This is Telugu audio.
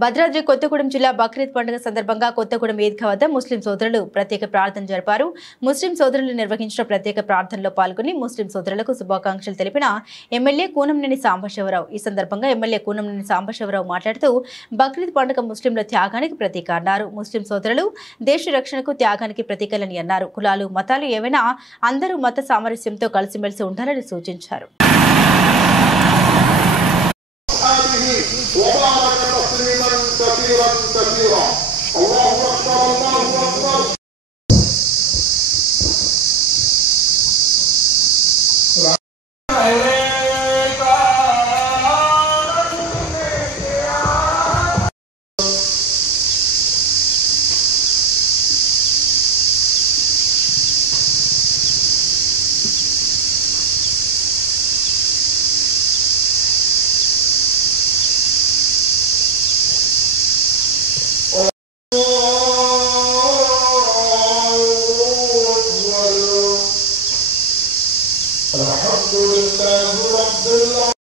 భద్రాద్రి కొత్తగూడెం జిల్లా బక్రీద్ పండుగ సందర్భంగా కొత్తగూడెం ఈద్గా వద్ద ముస్లిం సోదరులు ప్రత్యేక ప్రార్థన జరిపారు. ముస్లిం సోదరులు నిర్వహించిన ప్రత్యేక ప్రార్థనలో పాల్గొని ముస్లిం సోదరులకు శుభాకాంక్షలు తెలిపిన ఎమ్మెల్యే కూనంనేని సాంబశివరావు. ఈ సందర్భంగా ఎమ్మెల్యే కూనంనేని సాంబశివరావు మాట్లాడుతూ బక్రీద్ పండుగ ముస్లింల త్యాగానికి ప్రతీక అన్నారు. ముస్లిం సోదరులు దేశ రక్షణకు త్యాగానికి ప్రతీకలని అన్నారు. కులాలు మతాలు ఏవైనా అందరూ మత సామరస్యంతో కలిసిమెలిసి ఉండాలని సూచించారు. الحمد لله رب العالمين.